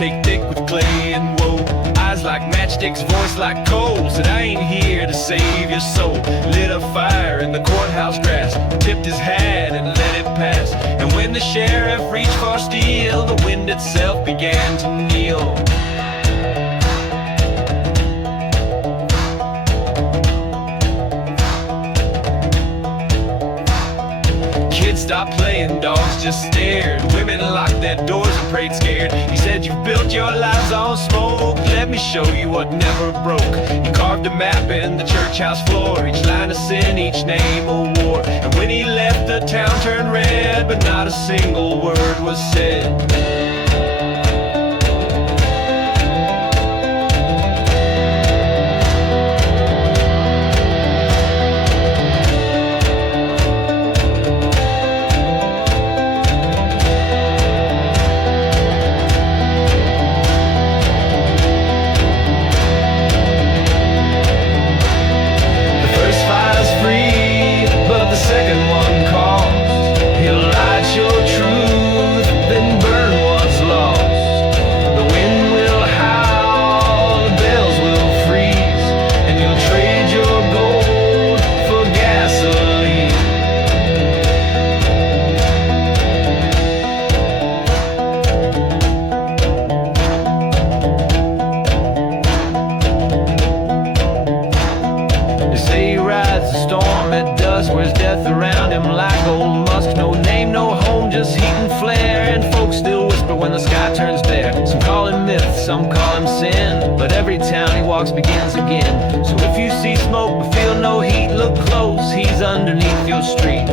cake thick with clay and woe. Eyes like matchsticks, voice like coal. Said I ain't here to save your soul. Lit a fire in the courthouse grass, tipped his hat and let it pass. And when the sheriff reached for steel, the wind itself began to kneel. Kids stopped playing, dogs just stared. Women locked their doors and prayed scared. He said, you've built your lives on smoke. Let me show you what never broke. He carved a map in the church house floor, each line of sin, each name a war. And when he left, the town turned red, but not a single word was said. Where's death around him like old musk? No name, no home, just heat and flare. And folks still whisper when the sky turns bare. Some call him myth, some call him sin, but every town he walks begins again. So if you see smoke but feel no heat, look close, he's underneath your street.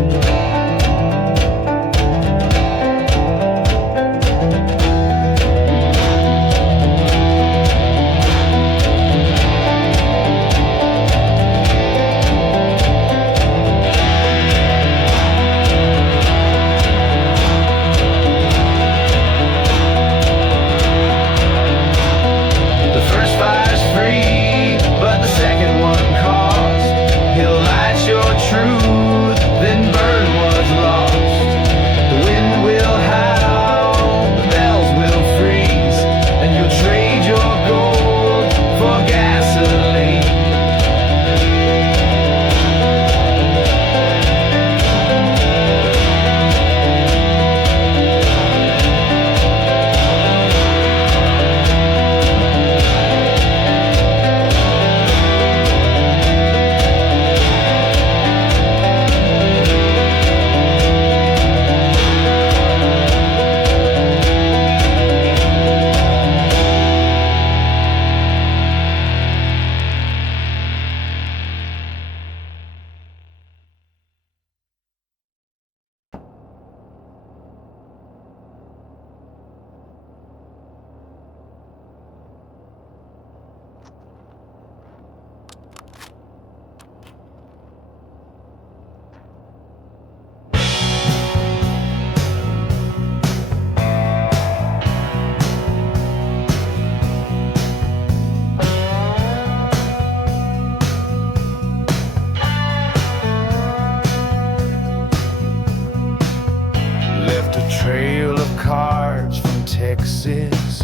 Trail of cards from Texas,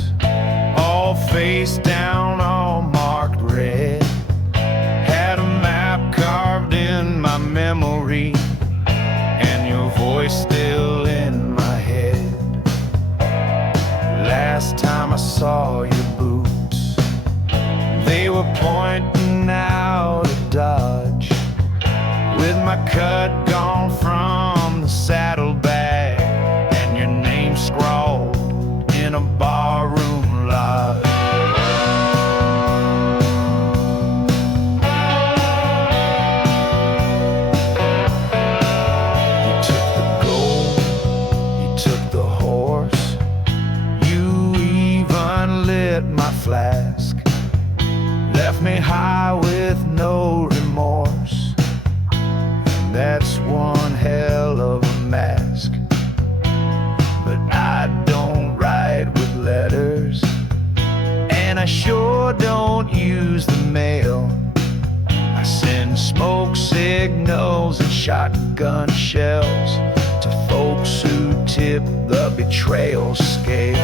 all face down, all marked red. Had a map carved in my memory, and your voice still in my head. Last time I saw your boots, they were pointing out a Dodge, with my cut gone from the saddlebag. Scrawled in a barroom lot. You took the gold, you took the horse, you even lit my flask, left me high with no remorse. And that's one hell of a mask. But I don't write with letters, and I sure don't use the mail. I send smoke signals and shotgun shells to folks who tip the betrayal scale.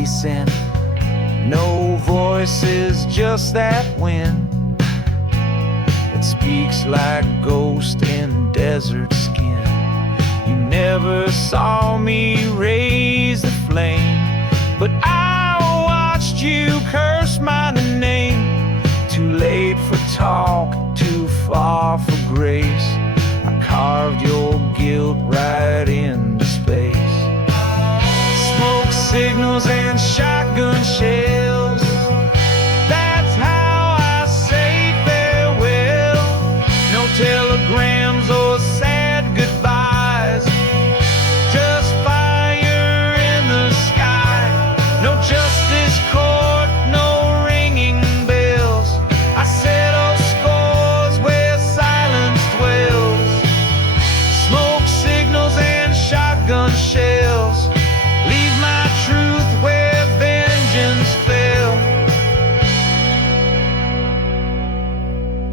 he sent. No voices, just that wind that speaks like a ghost in desert skin. You never saw me raise the flame, but I watched you curse my name. Too late for talk, too far for grace. I carved your guilt right into space. Smoke signals and shotgun shells, that's how I say farewell. No telegrams or sad goodbyes, just fire in the sky. No justice court, no ringing bells. I settle scores where silence dwells. Smoke signals and shotgun shells, leave my truth where vengeance fell.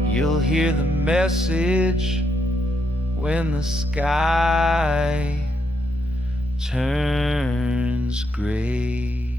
You'll hear the message when the sky turns gray.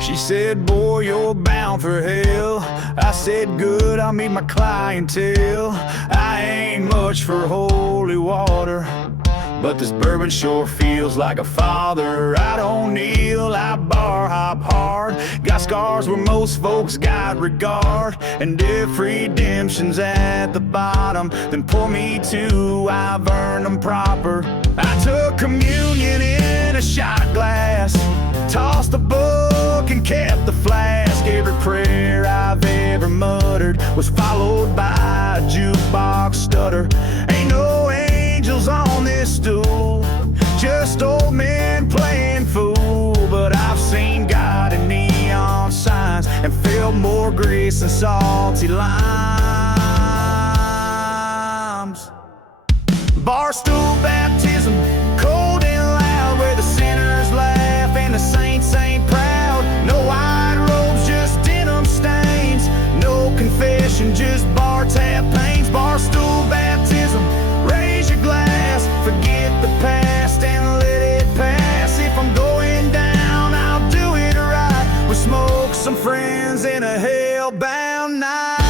She said, boy, you're bound for hell. I said, good, I'll meet my clientele. I ain't much for holy water, but this bourbon sure feels like a father. I don't kneel, I bar hop hard. Got scars where most folks got regard, and if redemption's at the bottom, then pour me two, I've earned them proper. I took communion in a shot glass, tossed the book and kept the flask. Every prayer I've ever muttered was followed by a jukebox stutter. Ain't no angels on this stool, just old men playing fool. But I've seen God in neon signs and felt more grace than salty limes. Barstool baptism, cold and loud, where the sinners laugh and the saints ain't proud. No white robes, just denim stains. No confession, just bar tap pains. Barstool baptism, raise your glass, forget the past and let it pass. If I'm going down, I'll do it right. We'll smoke some friends in a hell-bound night.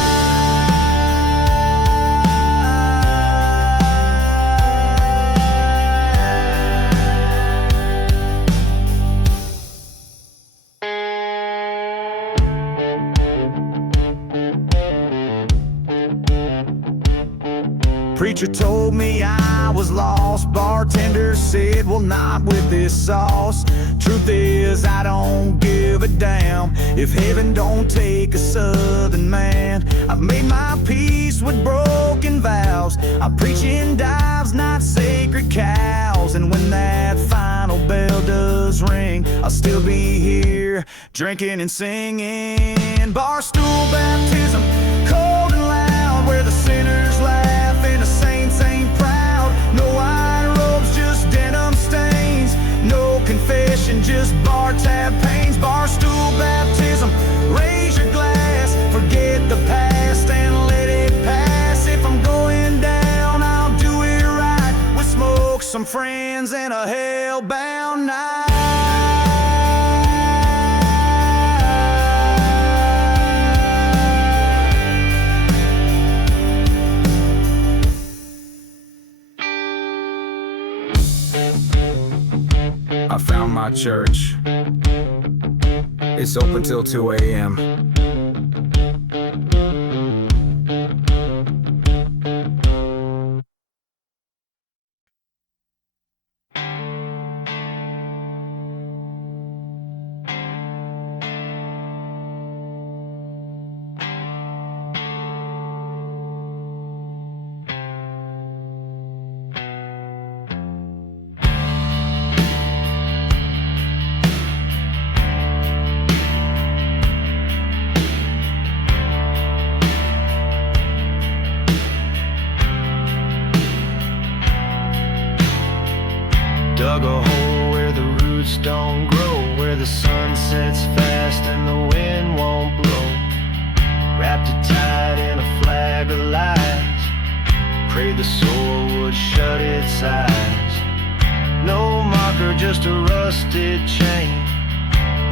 Preacher told me I was lost. Bartender said, well, not with this sauce. Truth is, I don't give a damn if heaven don't take a southern man. I've made my peace with broken vows. I'm preaching dives, not sacred cows. And when that final bell does ring, I'll still be here, drinking and singing. Barstool baptism, cold and loud, where the sinners laugh and the saints ain't proud. No white robes, just denim stains. No confession, just bar tab pains. Barstool baptism, raise your glass, forget the past and let it pass. If I'm going down, I'll do it right. We'll smoke some friends in a hell-bound night. church. It's open till 2 a.m. Dug a hole where the roots don't grow, where the sun sets fast and the wind won't blow. Wrapped it tight in a flag of lies, prayed the soul would shut its eyes. No marker, just a rusted chain.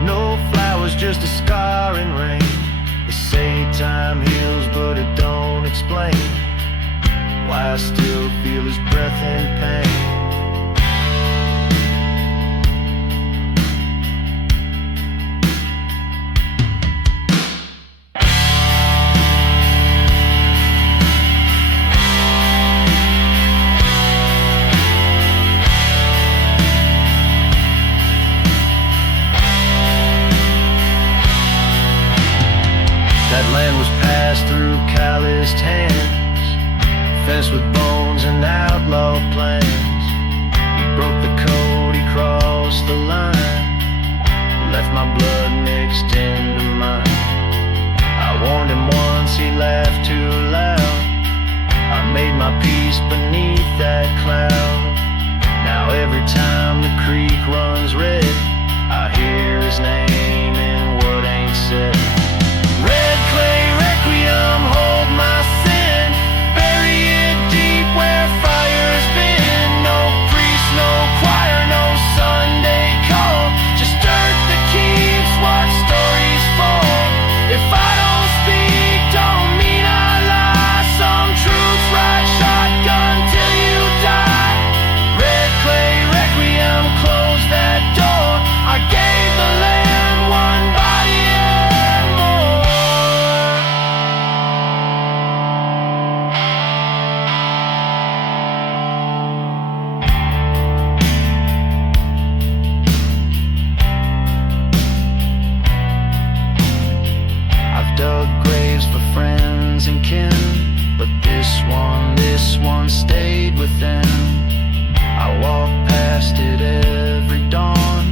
No flowers, just a scarring rain. They say time heals, but it don't explain why I still feel his breath in pain. That land was passed through calloused hands, fenced with bones and outlaw plans. He broke the code, he crossed the line, left my blood mixed into mine. I warned him once, he laughed too loud. I made my peace beneath that cloud. Now every time the creek runs red, I hear his name in what ain't said. Red clay requiem, hold my sin, bury it deep where fire's been. No priest, no choir, no Sunday call, just dirt that keeps what stories fall. If I don't speak, don't mean I lie. Some truths ride shotgun till you die. Red clay requiem, close that door. I gave the land one body and more. I've dug graves for friends and kin, but this one stayed within. I walk past it every dawn,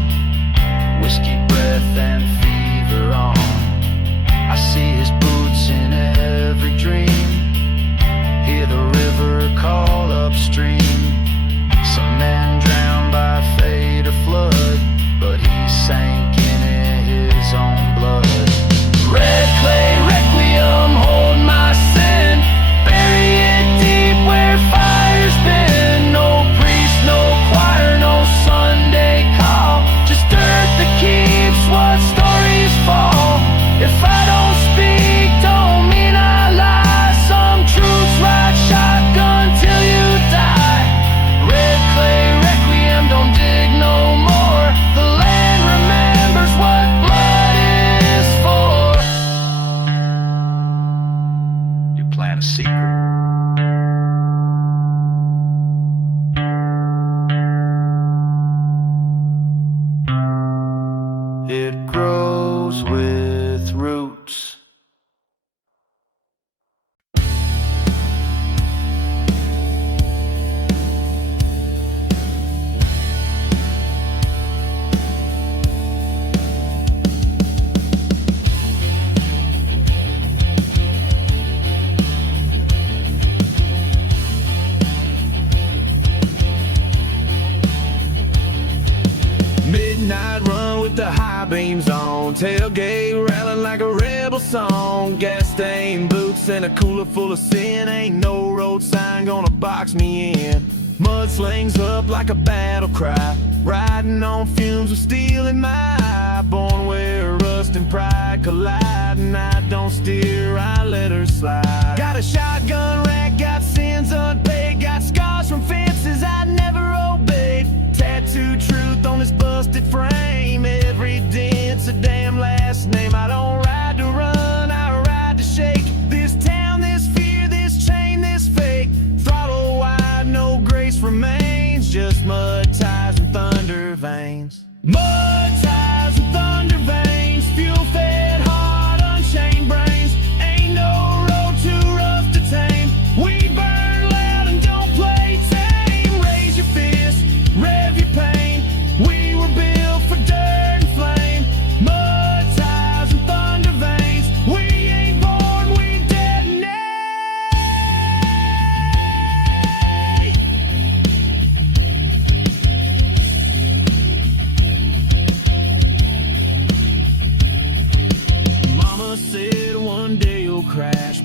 whiskey breath and fever on. I see his boots in every dream, hear the river call upstream. Some men drowned by fate or flood, but he sank in his own blood. Red clay requiem, hold my sin, bury it deep where fire's been. No priest, no choir, no Sunday call, just dirt that keeps what stories fall. If I don't speak, don't mean I lie. Some truths ride shotgun till you die. Red clay requiem, don't dig no more. The land remembers what blood is for. You plant a secret. It grows with roots. Midnight run with the high beams on, tailgate rattling like a rebel song. Gas stained boots and a cooler full of sin, ain't no road sign gonna box me in. Mudslings up like a battle cry, riding on fumes with steel in my eye. Born where rust and pride collide, and I don't steer, I let her slide. Got a shotgun rack, got sins unpaid, got scars from fences I never obeyed. Tattooed truth on this busted frame.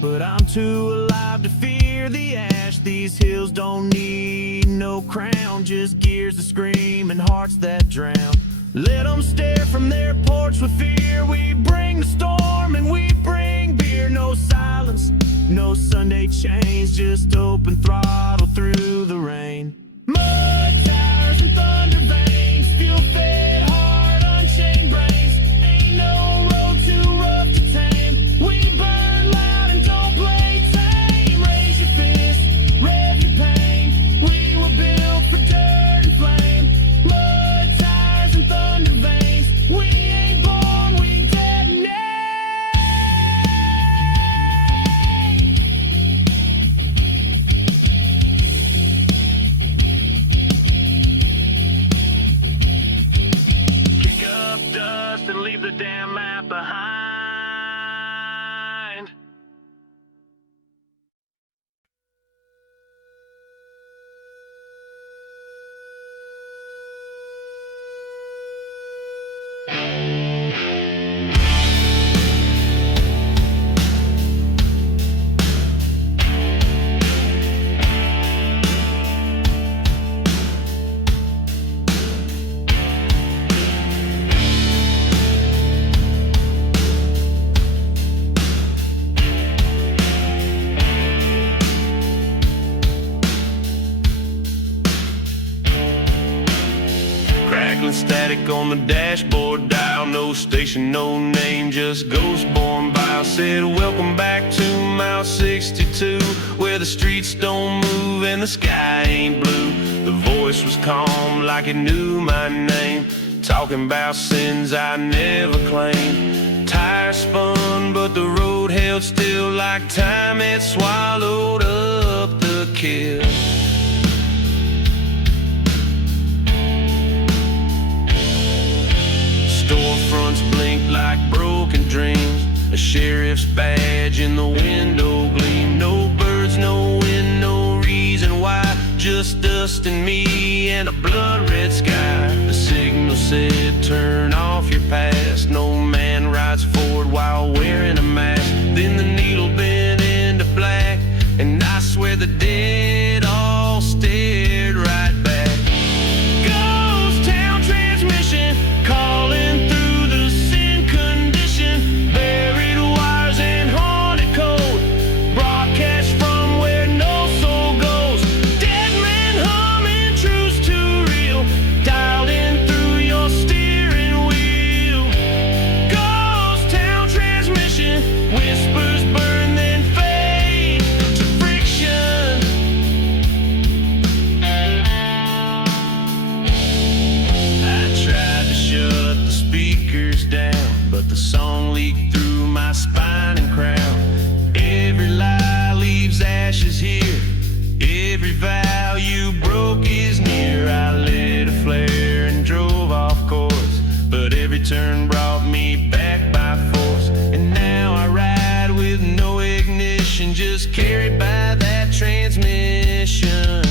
but I'm too alive to fear the ash. These hills don't need no crown, just gears that scream and hearts that drown. Let them stare from their porch with fear. We bring the storm and we bring beer. No silence, no Sunday chains, just open throttle through the rain. Mud tires and thunder veins, fuel fed heart, unchained brains. Ain't no road too rough to tame. We burn loud and don't play tame. Raise your fist, rev your pain. We were built for dirt and flame. Mud tires and thunder veins. We ain't born, we detonate. Kick up dust and leave the damn map behind. Crackling static on the dashboard dial. No station, no name, just ghost born by. Said welcome back to mile 62, where the streets don't move and the sky ain't blue. The voice was calm like it knew my name, talking about sins I never claimed. Tires spun but the road held still, like time had swallowed up the kill. Storefronts blink like broken dreams, a sheriff's badge in the window gleam. No birds, no wind, no reason why, just dust and me and a blood red sky. The signal said turn off your past. No man rides forward while wearing a mask. Then the needle bent into black, and I swear the dead all stared right back. Ghost town transmission calling through the sin condition. Buried wires and haunted code, broadcast from where no soul goes. Dead men humming truths too real, dialed in through your steering wheel. Ghost town transmission, whispers burn then fade to friction. I tried to shut the speakers down, but the song leaked through my spine and crown. Every lie leaves ashes here, every vow you broke is near. I lit a flare and drove off course, but every turn brought me back by force. And now I ride with no ignition, just carried by that transmission.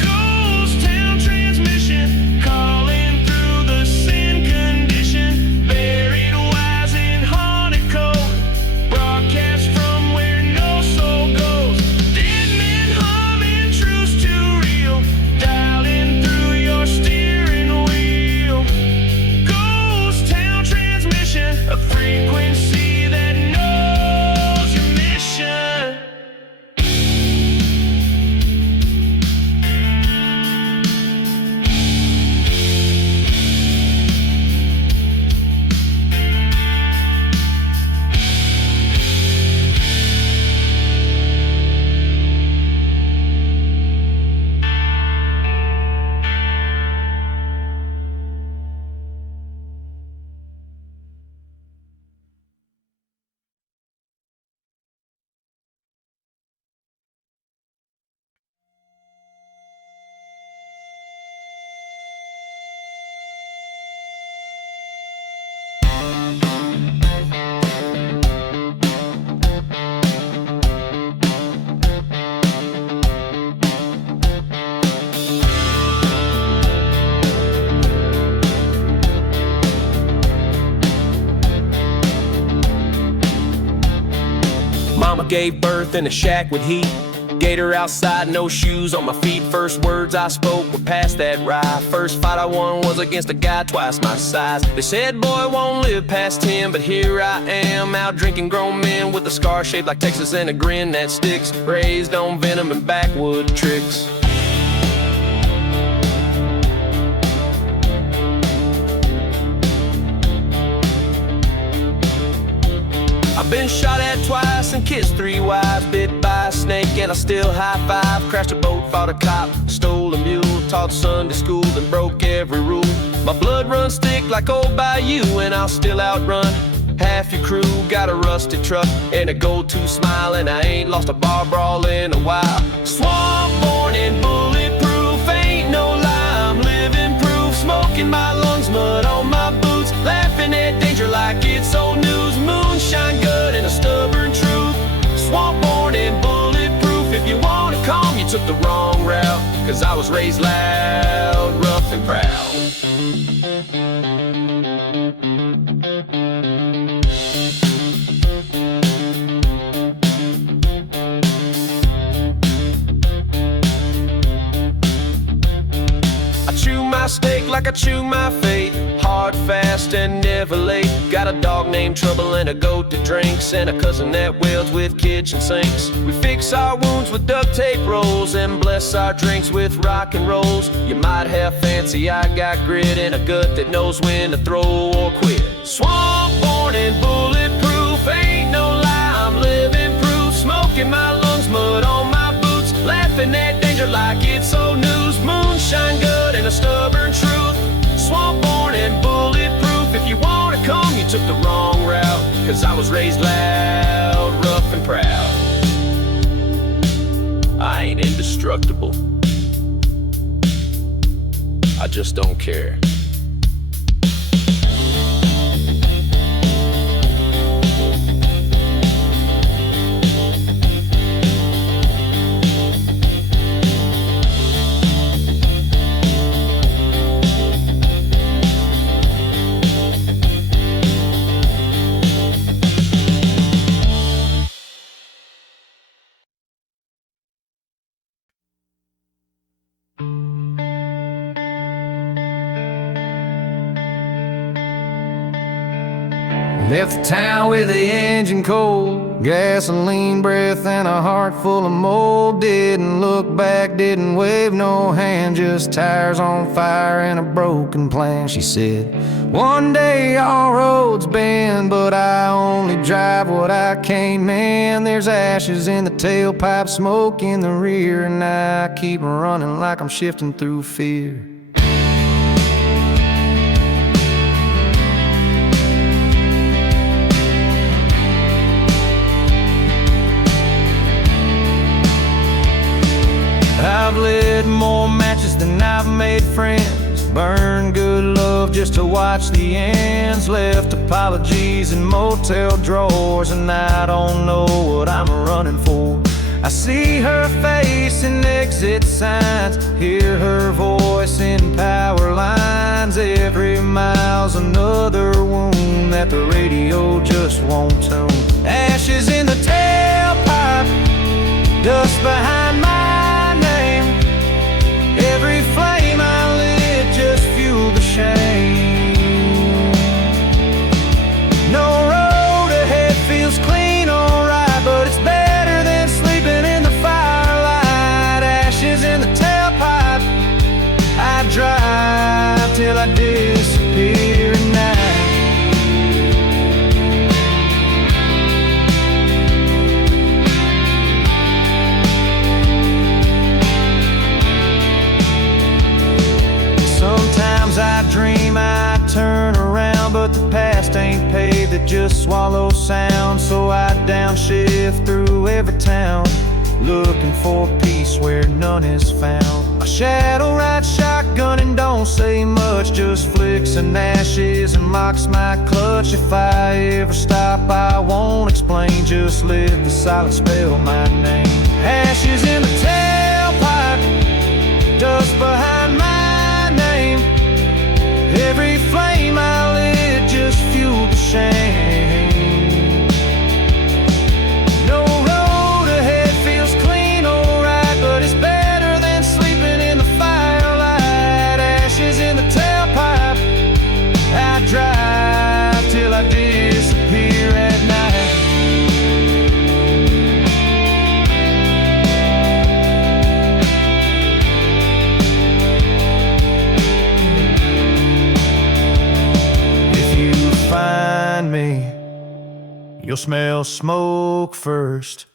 Ghost town transmission calling through the sin condition. Buried wires in haunted code, broadcast from where no soul goes. Dead men humming truths too real, dialed in through your steering wheel. Ghost town transmission, a frequency that knows your mission. I gave birth in a shack with heat. Gator outside, no shoes on my feet. First words I spoke were past that rye. First fight I won was against a guy twice my size. They said boy won't live past 10, but here I am, out drinking grown men with a scar shaped like Texas and a grin that sticks. Raised on venom and backwood tricks. I've been shot at twice and kissed 3 wives, bit by a snake and I still high five. Crashed a boat, fought a cop, stole a mule, taught Sunday school and broke every rule. My blood runs thick like old Bayou and I'll still outrun half your crew. Got a rusty truck and a gold tooth smile, and I ain't lost a bar brawl in a while. Swamp born and bulletproof, ain't no lie, I'm living proof. Smoke in my lungs, mud on my boots, laughing at danger like it's old news. Moonshine good and a stubborn truth. Swamp born and bulletproof. If you wanna calm, you took the wrong route, 'cause I was raised loud, rough and proud. I steak like I chew my fate, hard, fast, and never late. Got a dog named Trouble and a goat that drinks, and a cousin that wails with kitchen sinks. We fix our wounds with duct tape rolls and bless our drinks with rock and rolls. You might have fancy, I got grit and a gut that knows when to throw or quit. Swamp born and bulletproof, ain't no lie, I'm living proof. Smoke in my lungs, mud on my boots, laughing at danger like it's old news. Moonshine good and a stubborn truth. Swamp born and bulletproof. If you wanna come, you took the wrong route, 'cause I was raised loud, rough and proud. I ain't indestructible, I just don't care. Left the town with the engine cold, gasoline breath and a heart full of mold. Didn't look back, didn't wave no hand, just tires on fire and a broken plan. She said, one day all roads bend, but I only drive what I can, man. There's ashes in the tailpipe, smoke in the rear, and I keep running like I'm shifting through fear. I've lit more matches than I've made friends, burned good love just to watch the ends, left apologies in motel drawers, and I don't know what I'm running for. I see her face in exit signs, hear her voice in power lines. Every mile's another wound that the radio just won't tune. Ashes in the tailpipe, dust behind my name. Every flame I lit just fueled the shame. No road ahead feels clean, alright, but it's better than sleeping in the firelight. Ashes in the tailpipe, I drive till I disappear at night. Sometimes I dream I turn around, but the past ain't paved, it just swallows sound. So I downshift through every town, looking for peace where none is found. My shadow rides shotgun and don't say much, just flicks and ashes and mocks my clutch. If I ever stop, I won't explain, just let the silence spell my name. Ashes in the tailpipe, dust behind my name. Every flame I lit just fueled the shame. No road you'll smell smoke first.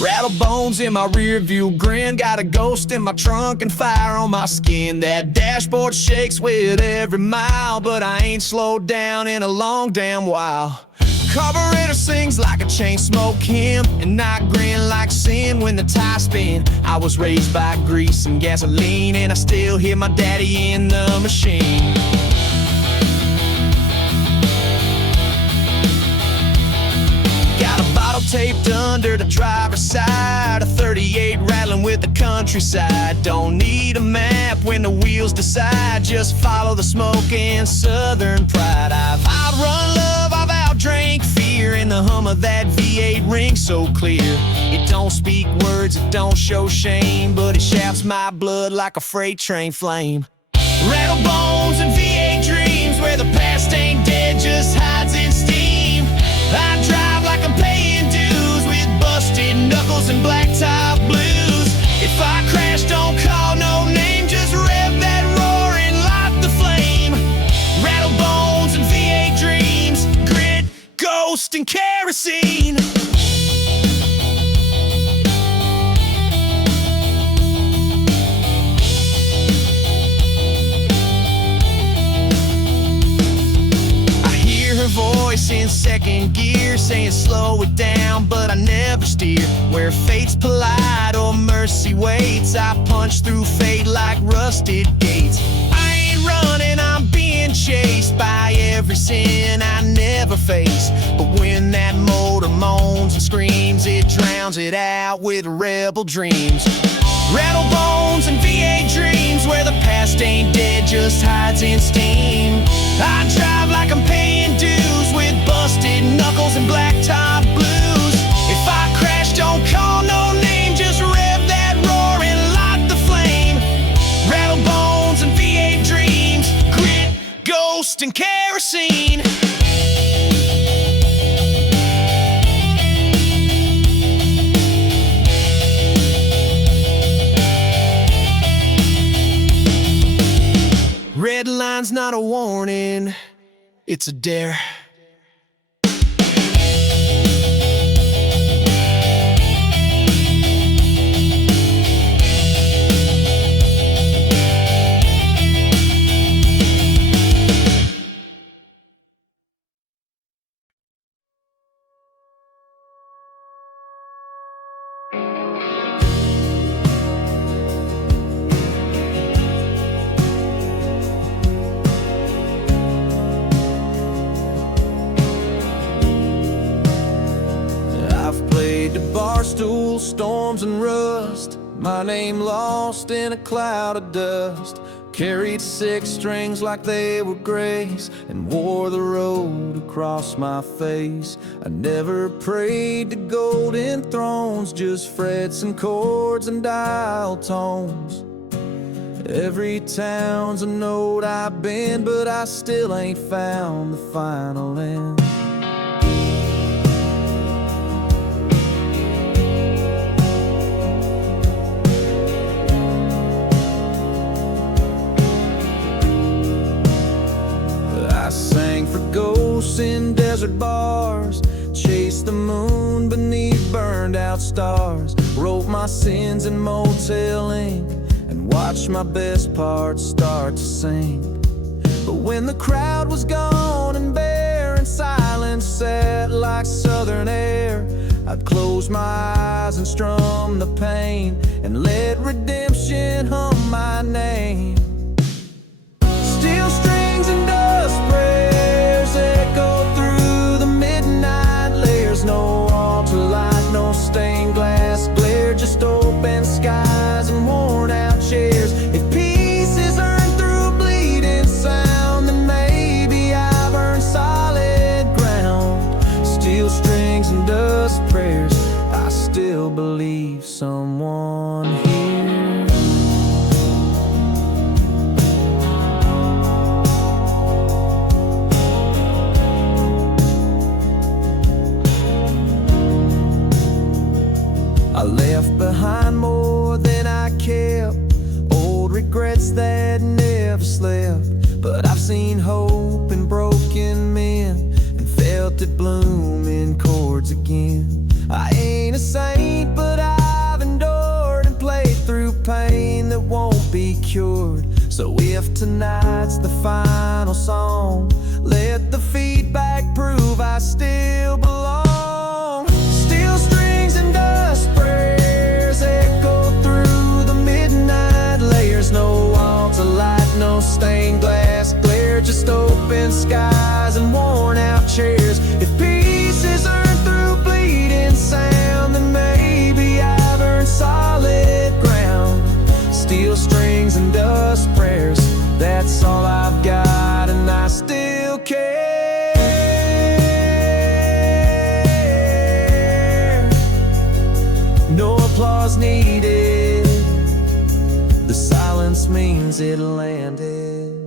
Rattlebones in my rear view grin, got a ghost in my trunk and fire on my skin. That dashboard shakes with every mile, but I ain't slowed down in a long damn while. Carburetor sings like a chain smoke hymn, and I grin like sin when the tires spin. I was raised by grease and gasoline, and I still hear my daddy in the machine. Taped under the driver's side, a 38 rattling with the countryside. Don't need a map when the wheels decide, just follow the smoke and southern pride. I've outrun love, I've outdrank fear, and the hum of that V8 rings so clear. It don't speak words, it don't show shame, but it shouts my blood like a freight train flame. Rattlebones and V8 dreams, where the past ain't dead, just hides in steam. I drive like I'm paying dues with busted knuckles and blacktop blues. If I crash, don't call no name, just rev that roar and light the flame. Rattlebones and V8 dreams, grit, ghost, and kerosene. Voice in second gear saying slow it down, but I never steer. Where fate's polite or mercy waits, I punch through fate like rusted gates. I ain't running, I'm being chased by every sin I never face. But when that motor moans and screams, it drowns it out with rebel dreams. Rattlebones and V8 dreams, where the past ain't dead, just hides in steam. I drive like I'm paying dues with busted knuckles and blacktop blues. If I crash, don't call no name, just rev that roar and light the flame. Rattlebones and V8 dreams, grit, ghost, and kerosene. Red line's not a warning, it's a dare. Barstool, storms and rust, my name lost in a cloud of dust. Carried 6 strings like they were grace, and wore the road across my face. I never prayed to golden thrones, just frets and chords and dial tones. Every town's a note I've been, but I still ain't found the final end. In desert bars, chased the moon beneath burned out stars. Wrote my sins in Motel ink, and watched my best parts start to sink. But when the crowd was gone and bare, and silence sat like southern air, I'd close my eyes and strum the pain, and let redemption hum my name. Steel strings and dust prayers echo through the midnight layers. No altar light, no stained glass glare, just open skies and worn out chairs. If peace is earned through bleeding sound, then maybe I've earned solid ground. Steel strings and dust prayers, I still believe someone here. I left behind more than I kept, old regrets that never slept. But I've seen hope in broken men and felt it bloom in chords again. I ain't a saint, but I've endured and played through pain that won't be cured. So if tonight's the final song, let the feedback prove I still belong. Steel strings and dust prayers echo through the midnight layers. No altar light, no stained glass glare, just open skies and worn out chairs. If peace is earned through bleeding sound, then maybe I've earned solid ground. Steel strings and dust prayers, that's all I've got, and I still care. No applause needed, the silence means it landed.